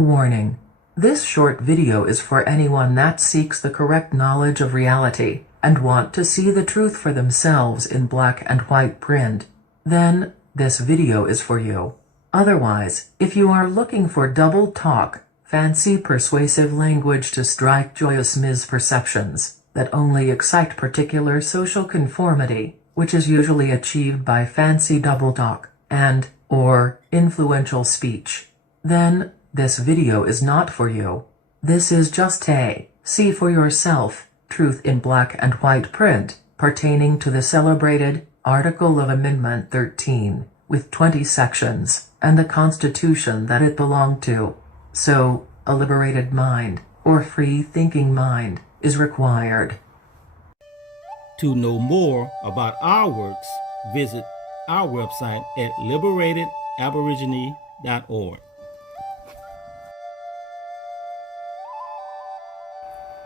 Warning. This short video is for anyone that seeks the correct knowledge of reality, and want to see the truth for themselves in black and white print. Then, this video is for you. Otherwise, if you are looking for double talk, fancy persuasive language to strike joyous misperceptions that only excite particular social conformity, which is usually achieved by fancy double talk, or influential speech, then this video is not for you. This is just a see for yourself truth in black and white print pertaining to the celebrated Article of Amendment 13 with 20 sections and the Constitution that it belonged to. So, a liberated mind or free-thinking mind is required. To know more about our works, visit our website at liberatedAborigine.org.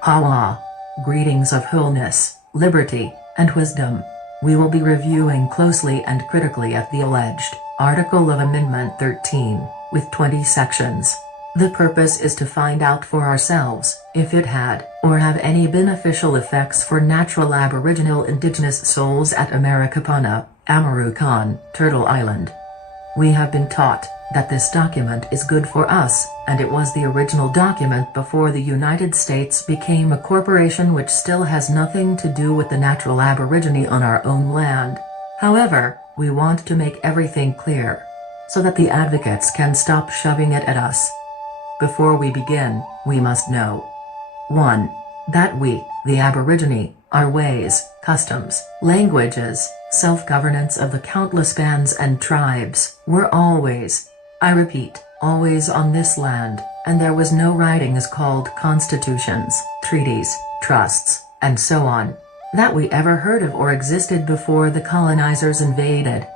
Hawa. Greetings of wholeness, liberty, and wisdom. We will be reviewing closely and critically at the alleged Article of Amendment 13, with 20 sections. The purpose is to find out for ourselves if it had or have any beneficial effects for natural Aboriginal Indigenous souls at Americapana, Amarukan, Turtle Island. We have been taught that this document is good for us, and it was the original document before the United States became a corporation, which still has nothing to do with the natural Aborigine on our own land. However, we want to make everything clear, so that the advocates can stop shoving it at us. Before we begin, we must know 1. That we, the Aborigine, our ways, customs, languages, self-governance of the countless bands and tribes, were always, I repeat, always on this land, and there was no writings called constitutions, treaties, trusts, and so on, that we ever heard of or existed before the colonizers invaded.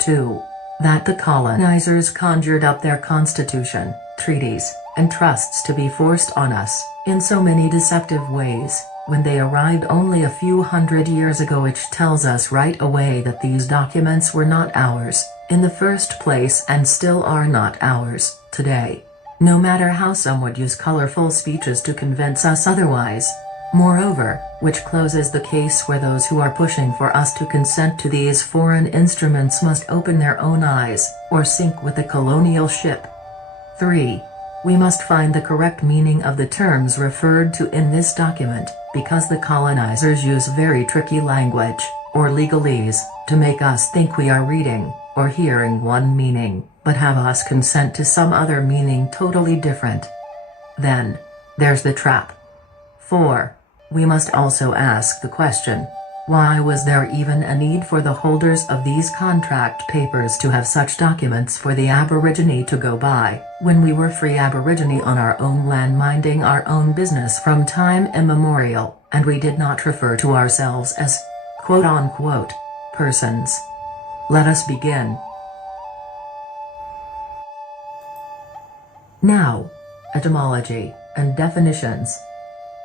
2. That the colonizers conjured up their constitution, treaties, and trusts to be forced on us, in so many deceptive ways, when they arrived only a few hundred years ago, which tells us right away that these documents were not ours, in the first place, and still are not ours, today. No matter how some would use colorful speeches to convince us otherwise. Moreover, which closes the case where those who are pushing for us to consent to these foreign instruments must open their own eyes, or sink with the colonial ship. 3. We must find the correct meaning of the terms referred to in this document, because the colonizers use very tricky language, or legalese, to make us think we are reading, or hearing one meaning, but have us consent to some other meaning totally different. Then, there's the trap. 4. We must also ask the question, why was there even a need for the holders of these contract papers to have such documents for the Aborigine to go by, when we were free Aborigine on our own land minding our own business from time immemorial, and we did not refer to ourselves as, quote-unquote, persons. Let us begin. Now, etymology and definitions.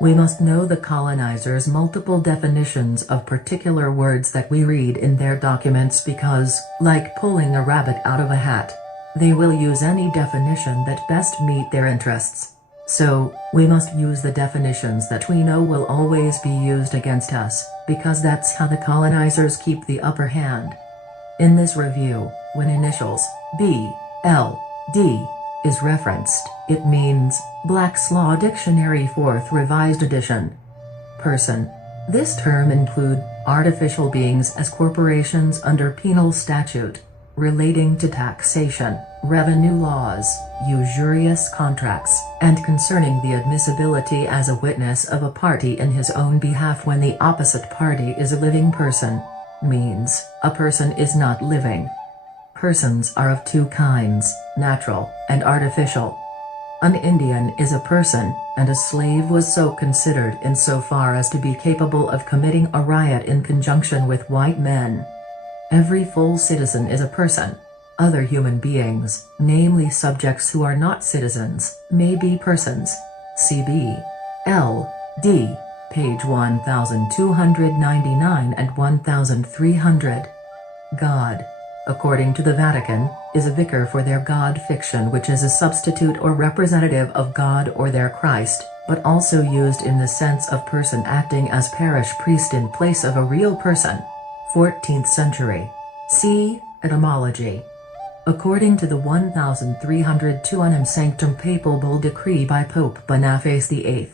We must know the colonizers' multiple definitions of particular words that we read in their documents because, like pulling a rabbit out of a hat, they will use any definition that best meet their interests. So, we must use the definitions that we know will always be used against us, because that's how the colonizers keep the upper hand. In this review, when initials B, L, D is referenced, it means Black's Law Dictionary 4th Revised Edition. Person. This term include artificial beings as corporations under penal statute, relating to taxation, revenue laws, usurious contracts, and concerning the admissibility as a witness of a party in his own behalf when the opposite party is a living person. Means, a person is not living. Persons are of two kinds, natural and artificial. An Indian is a person, and a slave was so considered insofar as to be capable of committing a riot in conjunction with white men. Every full citizen is a person. Other human beings, namely subjects who are not citizens, may be persons. CB. L. D. Page 1299 and 1300. God. According to the Vatican, is a vicar for their God fiction, which is a substitute or representative of God or their Christ, but also used in the sense of person acting as parish priest in place of a real person. 14th century. See Etymology. According to the 1302 Unum Sanctum Papal Bull decree by Pope Boniface VIII,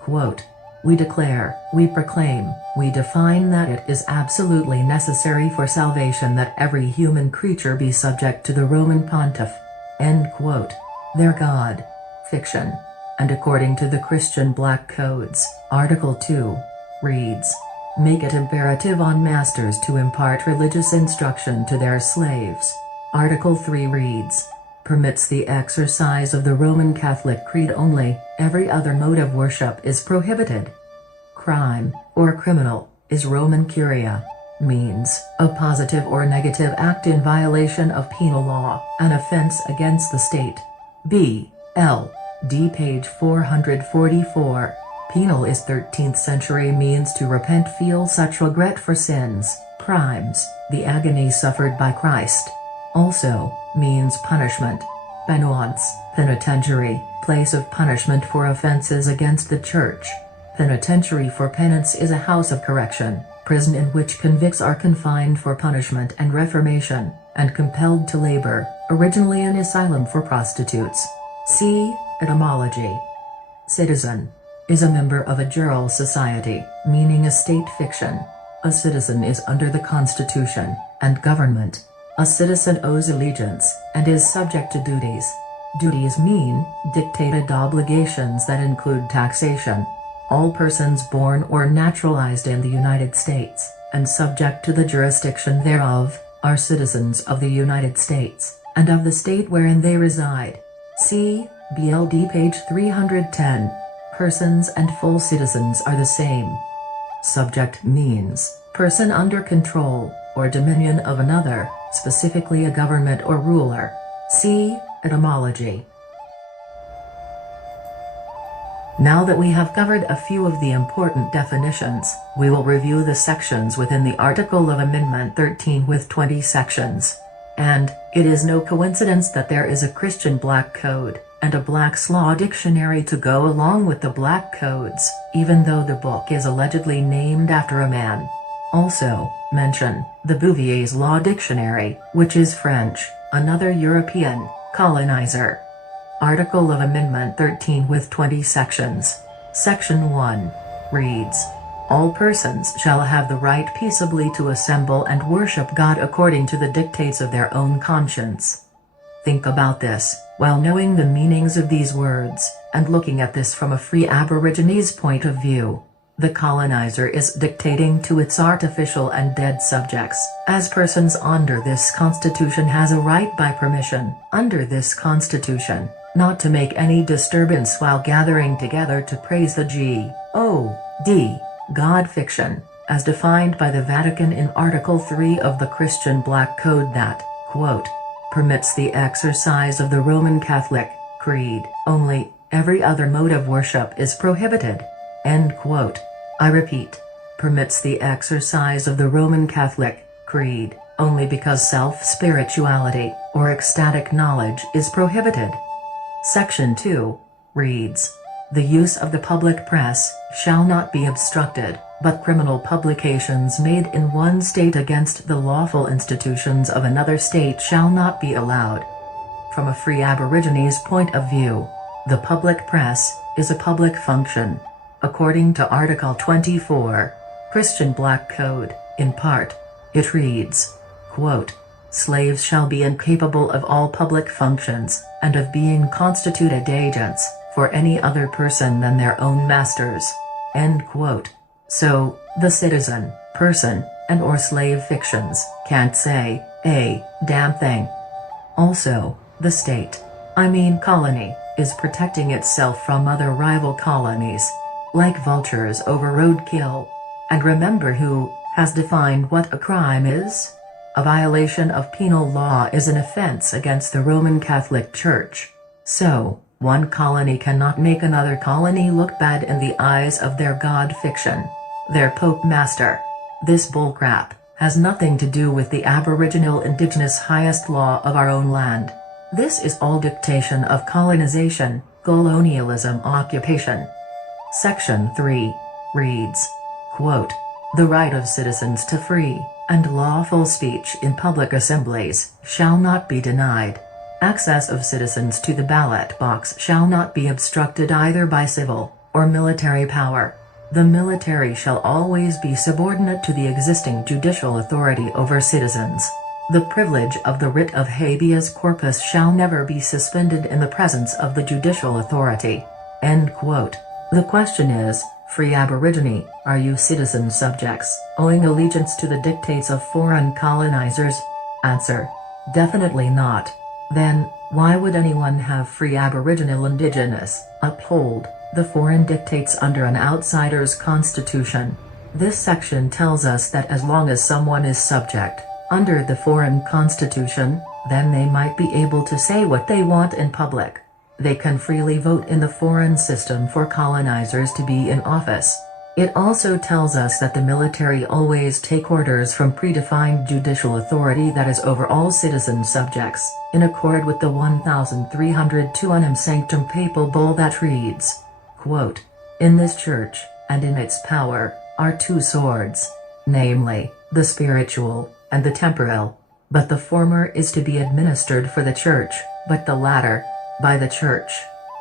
quote, "We declare, we proclaim, we define that it is absolutely necessary for salvation that every human creature be subject to the Roman Pontiff," end quote, their God fiction. And according to the Christian Black Codes, Article 2 reads, "Make it imperative on masters to impart religious instruction to their slaves." Article 3 reads, "Permits the exercise of the Roman Catholic Creed only, every other mode of worship is prohibited." Crime, or criminal, is Roman curia, means a positive or negative act in violation of penal law, an offense against the state. B.L.D. page 444. Penal is 13th century means to repent, feel such regret for sins, crimes, the agony suffered by Christ. Also, means punishment. Penance, penitentiary, place of punishment for offenses against the church. Penitentiary for penance is a house of correction, prison in which convicts are confined for punishment and reformation, and compelled to labor, originally an asylum for prostitutes. See Etymology. Citizen is a member of a jural society, meaning a state fiction. A citizen is under the Constitution and government. A citizen owes allegiance and is subject to duties. Duties mean dictated obligations that include taxation. All persons born or naturalized in the United States, and subject to the jurisdiction thereof, are citizens of the United States, and of the state wherein they reside. See BLD page 310. Persons and full citizens are the same. Subject means person under control or dominion of another, specifically a government or ruler. See Etymology. Now that we have covered a few of the important definitions, we will review the sections within the Article of Amendment 13 with 20 sections. And it is no coincidence that there is a Christian Black Code and a Black's Law Dictionary to go along with the Black Codes, even though the book is allegedly named after a man. Also, mention the Bouvier's Law Dictionary, which is French, another European colonizer. Article of Amendment 13 with 20 sections. Section 1 reads, "All persons shall have the right peaceably to assemble and worship God according to the dictates of their own conscience." Think about this, while knowing the meanings of these words, and looking at this from a free Aborigines point of view. The colonizer is dictating to its artificial and dead subjects, as persons under this Constitution has a right by permission, under this Constitution, not to make any disturbance while gathering together to praise the G.O.D. God fiction, as defined by the Vatican in Article 3 of the Christian Black Code that, quote, "permits the exercise of the Roman Catholic Creed only, every other mode of worship is prohibited," end quote. I repeat, permits the exercise of the Roman Catholic Creed only because self-spirituality or ecstatic knowledge is prohibited. Section 2 reads, "The use of the public press shall not be obstructed, but criminal publications made in one state against the lawful institutions of another state shall not be allowed." From a free Aborigines point of view, the public press is a public function. According to Article 24, Christian Black Code, in part, it reads, quote, "Slaves shall be incapable of all public functions, and of being constituted agents for any other person than their own masters," end quote. So, the citizen, person, and or slave fictions can't say a damn thing. Also, the state, I mean colony, is protecting itself from other rival colonies, like vultures over roadkill. And remember who has defined what a crime is? A violation of penal law is an offense against the Roman Catholic Church. So, one colony cannot make another colony look bad in the eyes of their God fiction, their Pope Master. This bullcrap has nothing to do with the Aboriginal Indigenous highest law of our own land. This is all dictation of colonization, colonialism, occupation. Section 3 reads, quote, "The right of citizens to free and lawful speech in public assemblies shall not be denied. Access of citizens to the ballot box shall not be obstructed either by civil or military power. The military shall always be subordinate to the existing judicial authority over citizens. The privilege of the writ of habeas corpus shall never be suspended in the presence of the judicial authority." End quote. The question is, free Aborigine, are you citizen subjects, owing allegiance to the dictates of foreign colonizers? Answer: definitely not. Then, why would anyone have free Aboriginal Indigenous uphold the foreign dictates under an outsider's constitution? This section tells us that as long as someone is subject under the foreign constitution, then they might be able to say what they want in public. They can freely vote in the foreign system for colonizers to be in office. It also tells us that the military always take orders from predefined judicial authority that is over all citizen subjects, in accord with the 1302 Unum Sanctum Papal Bull that reads, quote, "In this church, and in its power, are two swords, namely, the spiritual, and the temporal. But the former is to be administered for the church, but the latter, by the church.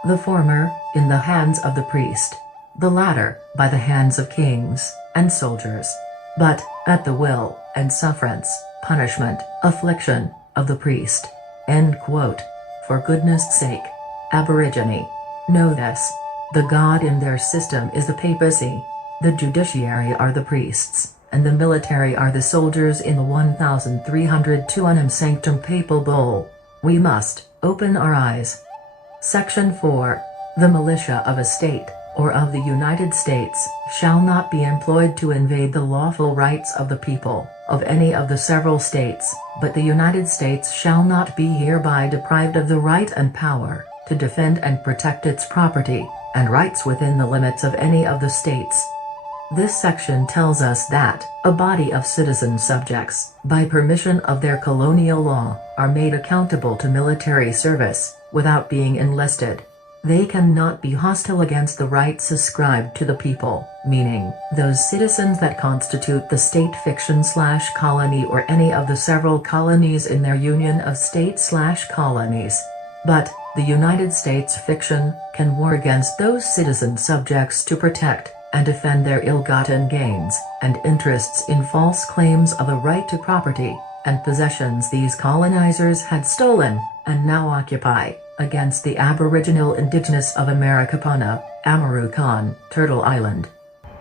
The former, in the hands of the priest. The latter, by the hands of kings, and soldiers. But, at the will, and sufferance, punishment, affliction, of the priest." End quote. For goodness sake, Aborigine, know this. The god in their system is the papacy. The judiciary are the priests, and the military are the soldiers in the 1302 Unum Sanctum Papal Bull. We must open our eyes. Section 4. The militia of a state, or of the United States, shall not be employed to invade the lawful rights of the people, of any of the several states, but the United States shall not be hereby deprived of the right and power to defend and protect its property and rights within the limits of any of the states. This section tells us that a body of citizen subjects, by permission of their colonial law, are made accountable to military service without being enlisted. They cannot be hostile against the rights ascribed to the people, meaning those citizens that constitute the state fiction/colony or any of the several colonies in their union of states/colonies. But the United States fiction can war against those citizen subjects to protect and defend their ill-gotten gains and interests in false claims of a right to property and possessions these colonizers had stolen and now occupy, against the Aboriginal Indigenous of Americapana, Amarukan, Turtle Island.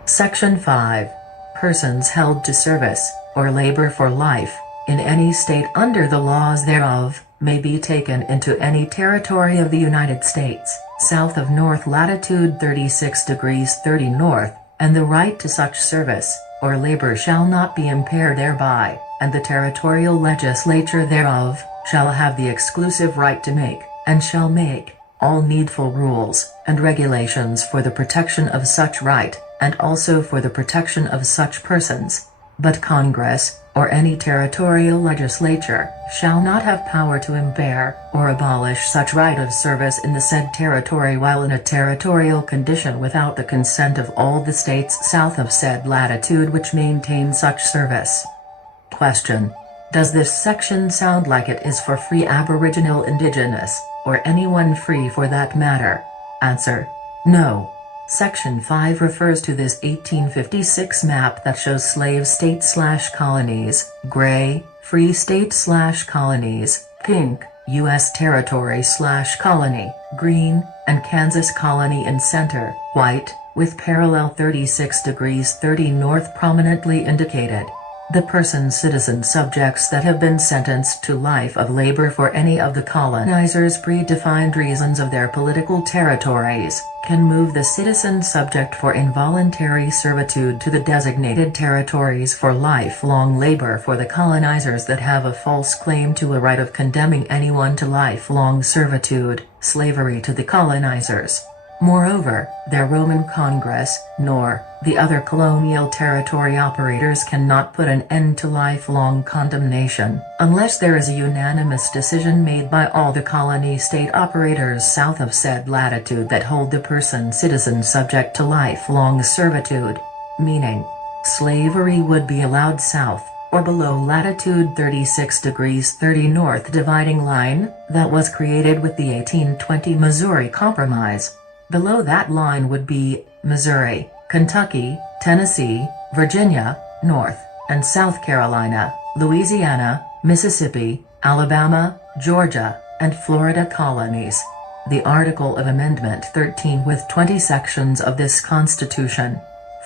Section 5. Persons held to service, or labor for life, in any state under the laws thereof, may be taken into any territory of the United States, south of north latitude 36 degrees 30 north, and the right to such service, or labor shall not be impaired thereby, and the territorial legislature thereof, shall have the exclusive right to make, and shall make, all needful rules and regulations for the protection of such right, and also for the protection of such persons. But Congress, or any territorial legislature, shall not have power to impair or abolish such right of service in the said territory while in a territorial condition without the consent of all the states south of said latitude which maintain such service. Question. Does this section sound like it is for free Aboriginal Indigenous, or anyone free for that matter? Answer. No. Section 5 refers to this 1856 map that shows slave state/colonies, gray, free state/colonies, pink, U.S. territory/colony, green, and Kansas colony in center, white, with parallel 36 degrees 30 north prominently indicated. The person citizen subjects that have been sentenced to life of labor for any of the colonizers' predefined reasons of their political territories, can move the citizen subject for involuntary servitude to the designated territories for lifelong labor for the colonizers that have a false claim to a right of condemning anyone to lifelong servitude, slavery to the colonizers. Moreover, their Roman Congress, nor the other colonial territory operators cannot put an end to lifelong condemnation, unless there is a unanimous decision made by all the colony state operators south of said latitude that hold the person-citizen subject to lifelong servitude. Meaning, slavery would be allowed south, or below latitude 36 degrees 30 north dividing line, that was created with the 1820 Missouri Compromise. Below that line would be Missouri, Kentucky, Tennessee, Virginia, North and South Carolina, Louisiana, Mississippi, Alabama, Georgia, and Florida colonies. The Article of Amendment 13 with 20 sections of this Constitution.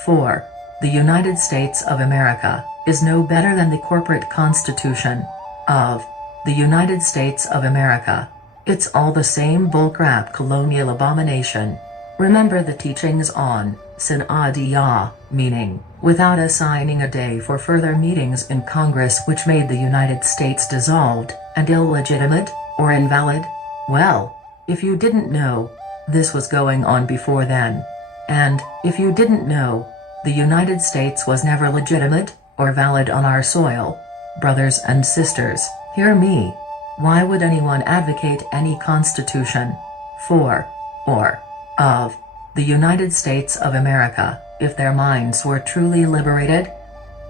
4. The United States of America is no better than the corporate Constitution of the United States of America. It's all the same bullcrap colonial abomination. Remember the teachings on Synodia, meaning, without assigning a day for further meetings in Congress which made the United States dissolved, and illegitimate, or invalid? Well, if you didn't know, this was going on before then. And, if you didn't know, the United States was never legitimate, or valid on our soil. Brothers and sisters, hear me. Why would anyone advocate any constitution for, or of, the United States of America, if their minds were truly liberated?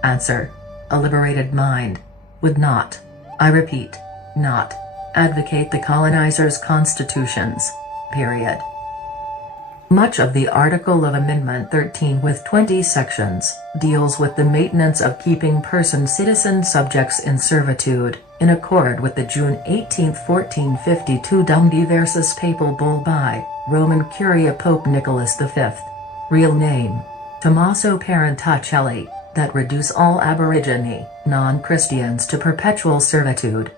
Answer. A liberated mind would not, I repeat, not, advocate the colonizers' constitutions. Period. Much of the Article of Amendment 13 with 20 sections deals with the maintenance of keeping person-citizen subjects in servitude, in accord with the June 18, 1452 Dundee versus Papal Bull by Roman Curia Pope Nicholas V. Real name: Tommaso Parenticelli, that reduce all Aborigine, non-Christians to perpetual servitude.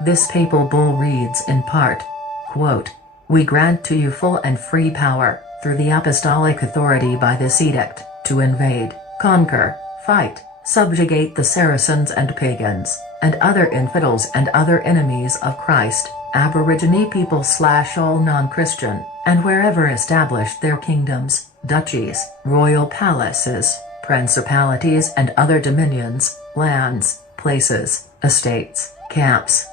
This papal bull reads in part, quote, "We grant to you full and free power, through the apostolic authority by this edict, to invade, conquer, fight, subjugate the Saracens and pagans, and other infidels and other enemies of Christ, Aborigine people / all non-Christian, and wherever established their kingdoms, duchies, royal palaces, principalities and other dominions, lands, places, estates, camps,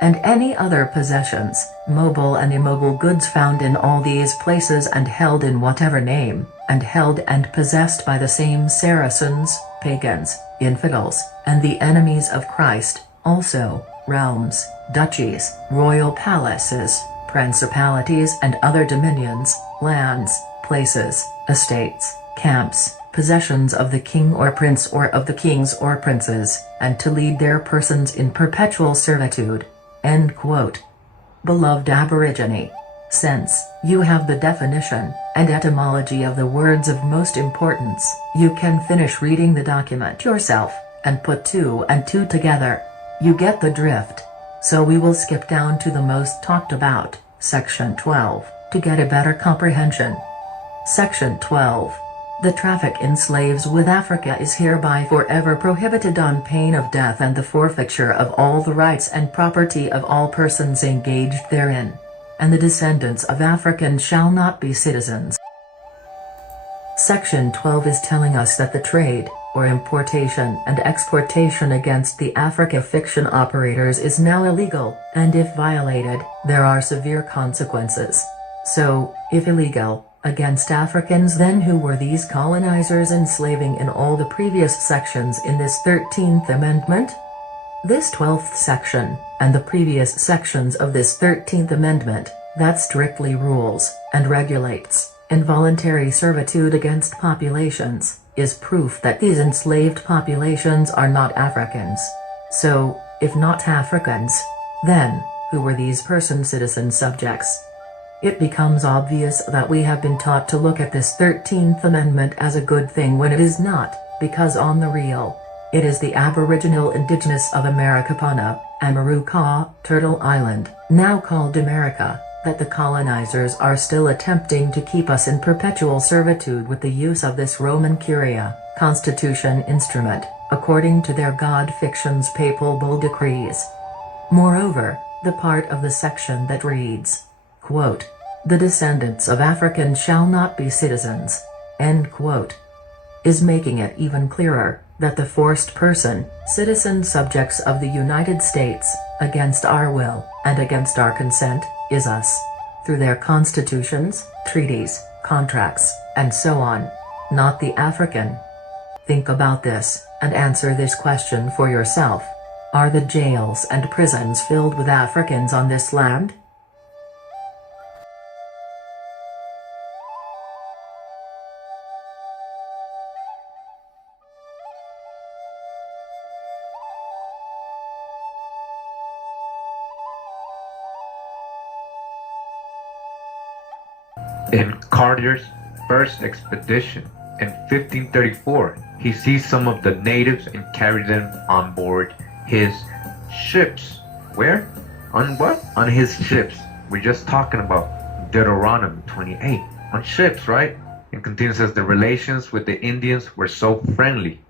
and any other possessions, mobile and immobile goods found in all these places and held in whatever name, and held and possessed by the same Saracens, pagans, infidels, and the enemies of Christ, also, realms, duchies, royal palaces, principalities and other dominions, lands, places, estates, camps, possessions of the king or prince or of the kings or princes, and to lead their persons in perpetual servitude." End quote. Beloved Aborigine, since you have the definition and etymology of the words of most importance, you can finish reading the document yourself, and put 2 and 2 together. You get the drift. So we will skip down to the most talked about, Section 12, to get a better comprehension. Section 12. The traffic in slaves with Africa is hereby forever prohibited on pain of death and the forfeiture of all the rights and property of all persons engaged therein. And the descendants of Africans shall not be citizens. Section 12 is telling us that the trade, or importation and exportation against the Africa fiction operators is now illegal, and if violated, there are severe consequences. So, if illegal, against Africans, then who were these colonizers enslaving in all the previous sections in this 13th Amendment? This 12th section, and the previous sections of this 13th Amendment, that strictly rules and regulates involuntary servitude against populations, is proof that these enslaved populations are not Africans. So, if not Africans, then, who were these person-citizen subjects? It becomes obvious that we have been taught to look at this 13th Amendment as a good thing when it is not, because on the real, it is the Aboriginal Indigenous of Americapana, Amaruka, Turtle Island, now called America, that the colonizers are still attempting to keep us in perpetual servitude with the use of this Roman Curia, Constitution instrument, according to their God fiction's papal bull decrees. Moreover, the part of the section that reads, quote, "The descendants of Africans shall not be citizens," end quote, is making it even clearer that the forced person, citizen subjects of the United States, against our will, and against our consent, is us. Through their constitutions, treaties, contracts, and so on. Not the African. Think about this, and answer this question for yourself. Are the jails and prisons filled with Africans on this land? In Cartier's first expedition in 1534, he seized some of the natives and carried them on board his ships. Where? On what? On his ships. We're just talking about Deuteronomy 28. On ships, right? And continues, says the relations with the Indians were so friendly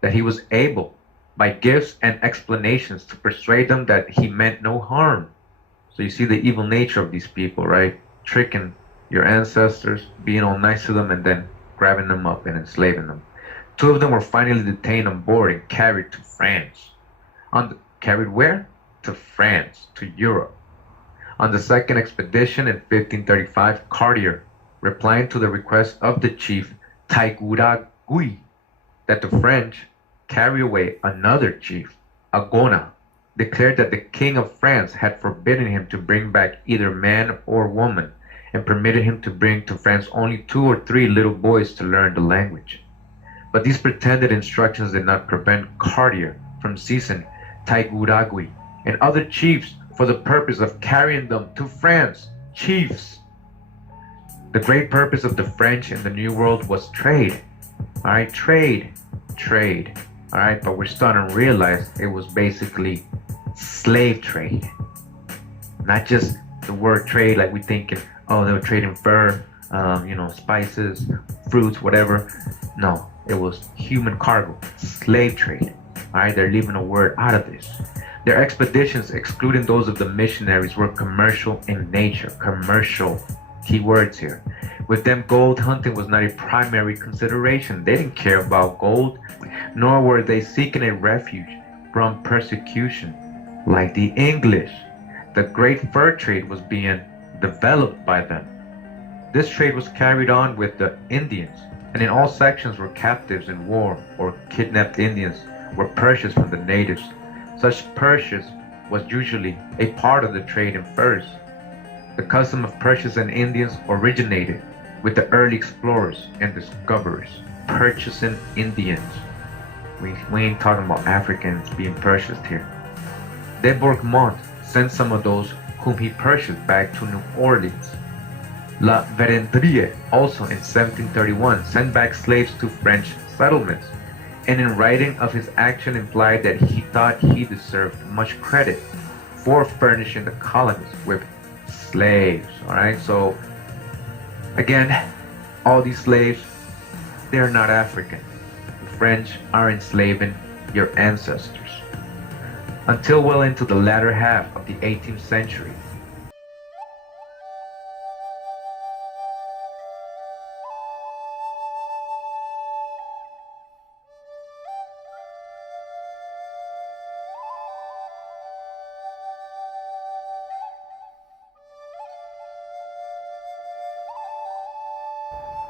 that he was able, by gifts and explanations, to persuade them that he meant no harm. So you see the evil nature of these people, right? Tricking your ancestors, being all nice to them, and then grabbing them up and enslaving them. 2 of them were finally detained on board and carried to France. Carried where? To France, to Europe. On the second expedition in 1535, Cartier, replying to the request of the chief Taiguragui that the French carry away another chief, Agona, declared that the king of France had forbidden him to bring back either man or woman, and permitted him to bring to France only 2 or 3 little boys to learn the language. But these pretended instructions did not prevent Cartier from seizing Taiguragui and other chiefs for the purpose of carrying them to France. Chiefs! The great purpose of the French in the New World was trade. Alright, trade. Alright, but we're starting to realize it was basically slave trade. Not just the word trade like we thinking, oh, they were trading fur, spices, fruits, whatever. No, it was human cargo, slave trade. All right, they're leaving a word out of this. Their expeditions, excluding those of the missionaries, were commercial in nature. Commercial, key words here. With them, gold hunting was not a primary consideration. They didn't care about gold, nor were they seeking a refuge from persecution like the English. The great fur trade was being developed by them. This trade was carried on with the Indians, and in all sections were captives in war or kidnapped Indians were purchased from the natives. Such purchase was usually a part of the trade in furs. The custom of purchasing Indians originated with the early explorers and discoverers purchasing Indians. We ain't talking about Africans being purchased here. De Bourgmont sent some of those whom he purchased back to New Orleans. La Vérendrye also in 1731 sent back slaves to French settlements, and in writing of his action implied that he thought he deserved much credit for furnishing the colonies with slaves. Alright, so again, all these slaves, they're not African. The French are enslaving your ancestors. Until well into the latter half of the 18th century.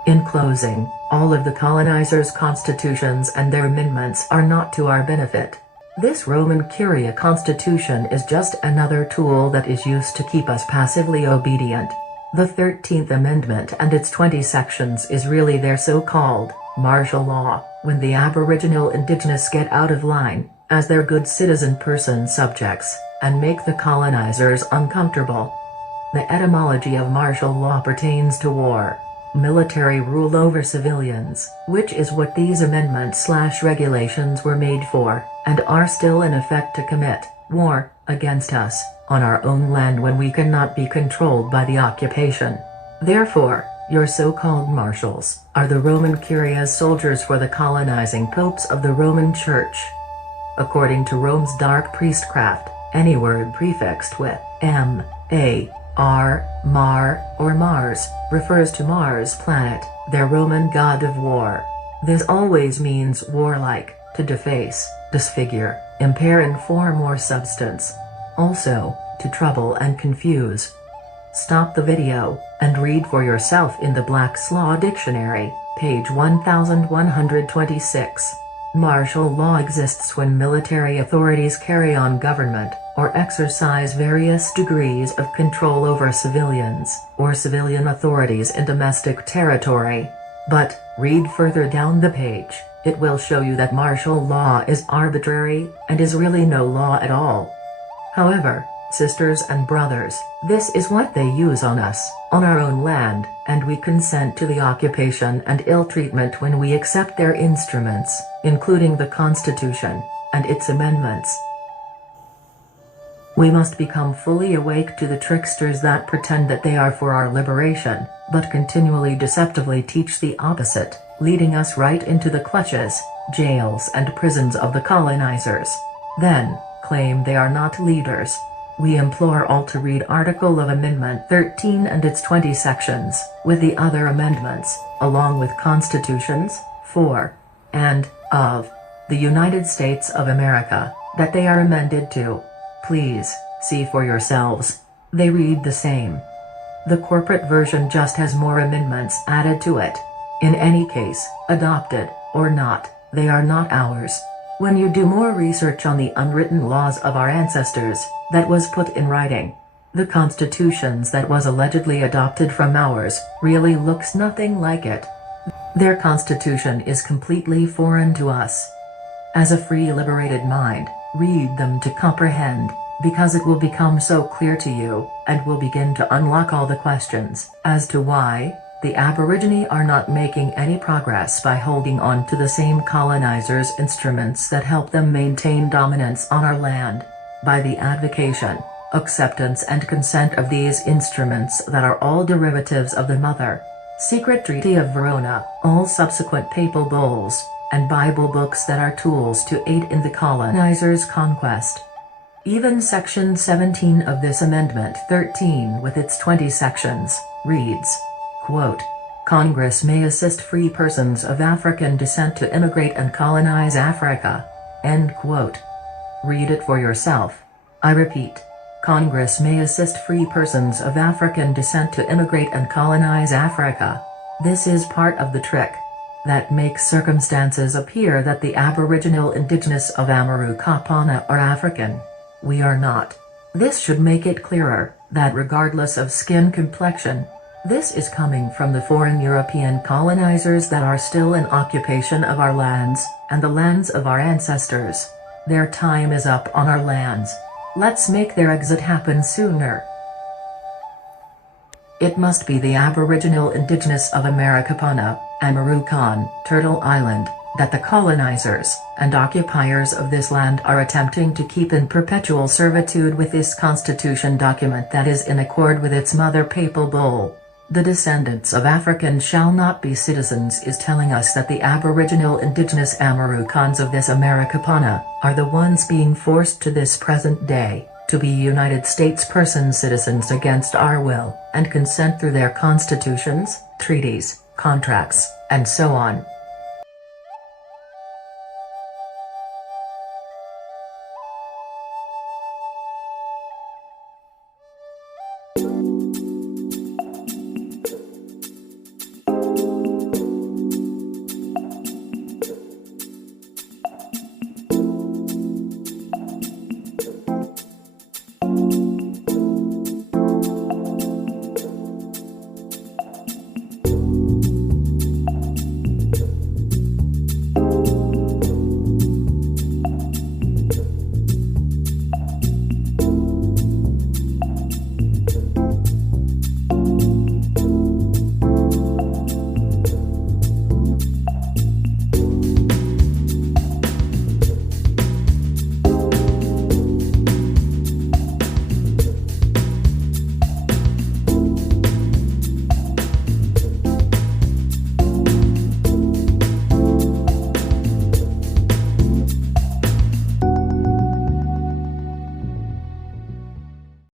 In closing, all of the colonizers' constitutions and their amendments are not to our benefit. This Roman Curia constitution is just another tool that is used to keep us passively obedient. The 13th Amendment and its 20 sections is really their so-called martial law, when the Aboriginal Indigenous get out of line, as their good citizen person subjects, and make the colonizers uncomfortable. The etymology of martial law pertains to war. Military rule over civilians, which is what these amendments/regulations were made for, and are still in effect to commit war against us on our own land when we cannot be controlled by the occupation. Therefore, Your so-called marshals are the Roman curia's soldiers for the colonizing popes of the Roman Church. According to Rome's dark priestcraft, any word prefixed with M, A, R, Mar, or Mars, refers to Mars planet, their Roman god of war. This always means warlike, to deface, disfigure, impair in form or substance. Also, to trouble and confuse. Stop the video, and read for yourself in the Black's Law Dictionary, page 1126. Martial law exists when military authorities carry on government, or exercise various degrees of control over civilians, or civilian authorities in domestic territory. But, read further down the page, it will show you that martial law is arbitrary, and is really no law at all. However, sisters and brothers, this is what they use on us, on our own land, and we consent to the occupation and ill treatment when we accept their instruments, including the Constitution, and its amendments. We must become fully awake to the tricksters that pretend that they are for our liberation, but continually deceptively teach the opposite, leading us right into the clutches, jails and prisons of the colonizers. Then, claim they are not leaders. We implore all to read Article of Amendment 13 and its 20 sections, with the other amendments, along with constitutions, for, and, of, the United States of America, that they are amended to. Please, see for yourselves. They read the same. The corporate version just has more amendments added to it. In any case, adopted, or not, they are not ours. When you do more research on the unwritten laws of our ancestors, that was put in writing, the constitutions that was allegedly adopted from ours, really looks nothing like it. Their constitution is completely foreign to us. As a free liberated mind, read them to comprehend, because it will become so clear to you, and will begin to unlock all the questions, as to why the Aborigine are not making any progress by holding on to the same colonizers' instruments that help them maintain dominance on our land. By the advocation, acceptance and consent of these instruments that are all derivatives of the Mother, Secret Treaty of Verona, all subsequent papal bulls, and Bible books that are tools to aid in the colonizers' conquest. Even Section 17 of this Amendment 13 with its 20 sections, reads, quote, Congress may assist free persons of African descent to immigrate and colonize Africa. End quote. Read it for yourself. I repeat, Congress may assist free persons of African descent to immigrate and colonize Africa. This is part of the trick that makes circumstances appear that the Aboriginal Indigenous of Amarukapana are African. We are not. This should make it clearer that regardless of skin complexion, this is coming from the foreign European colonizers that are still in occupation of our lands, and the lands of our ancestors. Their time is up on our lands. Let's make their exit happen sooner. It must be the Aboriginal Indigenous of Amarukapana, Amarukan, Turtle Island, that the colonizers and occupiers of this land are attempting to keep in perpetual servitude with this constitution document that is in accord with its mother papal bull. The descendants of Africans shall not be citizens is telling us that the Aboriginal Indigenous Amarukans of this Amarukapana are the ones being forced to this present day to be United States citizens against our will and consent through their constitutions, treaties, contracts, and so on.